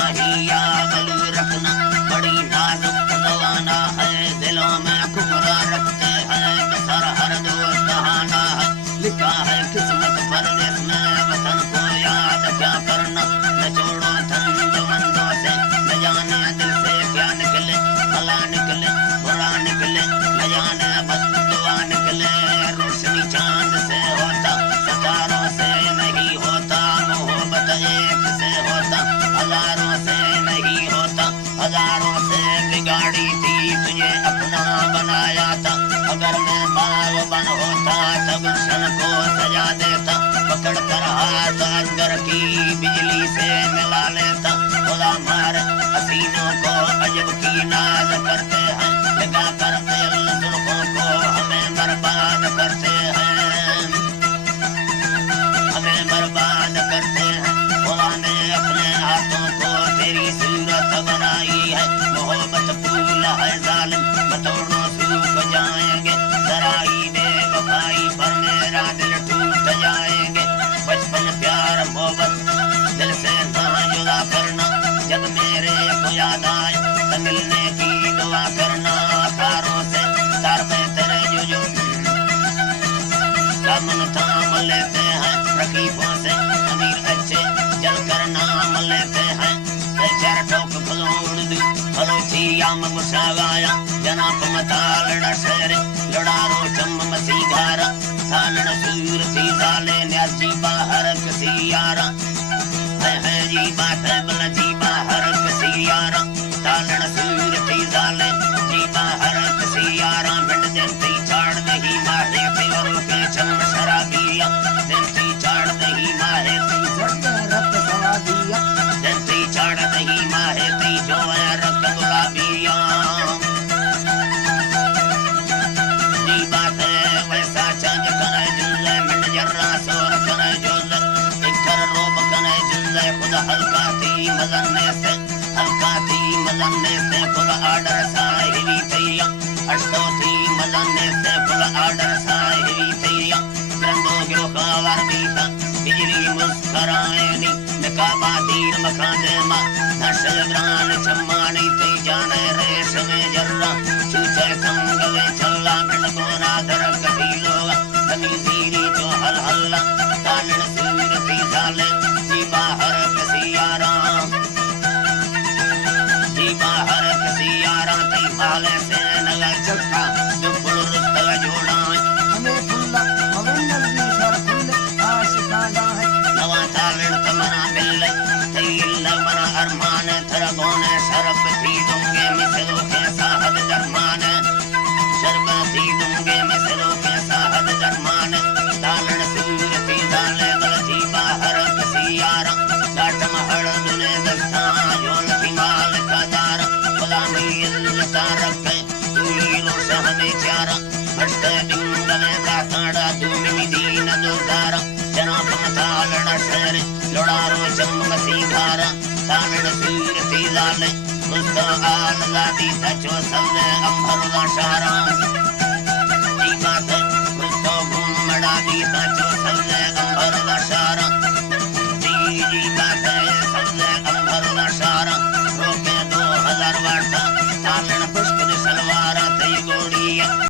शाहिया बलू रखना बड़ी नाजुक जवाना है दिलों में कुबरा रखते हैं बसर हर दोस्त कहाना है लिखा है किस्मत परदेस में वतन को याद क्या करना न छोड़ो तंजमंदों से न जाने दिल से क्या निकले भला निकले बुरा निकले न जाने बददुआ निकले रोशनी चांद से होता सितारों से नहीं होता मोहब्बत एक से होता हजारों से नहीं होता हजारों से बिगाड़ी थी तुझे अपना बनाया था अगर मैं बागबान होता तब शन को सजा देता पकड़ कर हाथ असगर की बिजली से मिला लेता खुदा मार हसीनों को अजब की नाज करते हैं लगा कर दिल जुल्फों को हमें बर्बाद करते हैं हमें बर्बाद करते हैं खुदा ने अपने हाथों को तेरी सूरत बनाई है मोहब्बत फूल है जालिम बतौड़ों सूख जाएंगे जराई बेवफाई पर मेरा दिल टूट जाएंगे बचपन प्यार मोहब्बत दिल से ना जुदा करना जब मेरे को याद आए तो मिलने की दुआ करना तारों से तार में तेरे जो दामन थाम लेते हैं रकीबों से अमीर अच्छे जल कर नाम लेते हैं चार ठोक फलोड़ दू फलोची याम गुसावाया जनाब मतालड़ शेरे लड़ारो चम मसी घारा सालड़ सूर थी साले न्याजी बाहर कसी यारा है जी बात है बल जी बाहर कसी यारा सालड़ सूर थी साले जी बाहर कसी यारा बिंड जंती चाड़ नहीं माहे फिरों के चम शराबिया जंती चाड़ नहीं माहे ती रत सवादिया जंती चाड़ नहीं माहे ती जो है रत गुलाबिया जी बात है वैसा चंज करे जुल्ले मिंड जर्रा सोर करे जुल्ले इकर रोब करे जुल्ले खुद हल्का थी मजन्ने से खुद आर्डर साहिबी थैया अट्टो थी मजन्ने से खुद आर्डर साहिबी थैया रंगो गिरो कावर बीता बिजली मुस्कराएनी नकाबा दीन मखाने मा नशल ग्रान चम्मानी थी जाने रेश में जर्रा चूचे कंगले चल्ला बिन कोना दरक थी लोगा कमी जीरी जो हल हल्ला तालन सूर थी साले जी बाहर कसी आराम जी बाहर कसी आराम थी माले से नगर चक्का जो फुल रुस्तग जोड़ा हमें फुल्ला हमें नजदी सर फुल आशिकाना है नवा तालन तमना बिल्ले तैल मना अरमान थरगोने शरब थी दूंगे मिसलों के साहब दरमान शरब थी दूंगे मिसलों के साहब दरमान तालन सूर थी दाले गलती बाहर कसी आराम डाटम हड़ दुने दस्ता जोन थी माल का दारा खुदा में इल्लता रखे तू ही रोश हमें चारा हटते बिंगले का काड़ा तू मिदीन दो दारा जनाब मतालड़ शेरे लड़ारो चम मसी घारा तालड़ सूर थी दाले मुस्तो आल लादी सचो सबने अंभर ला शारा जी बात मुस्तो घुमड़ा दी सचो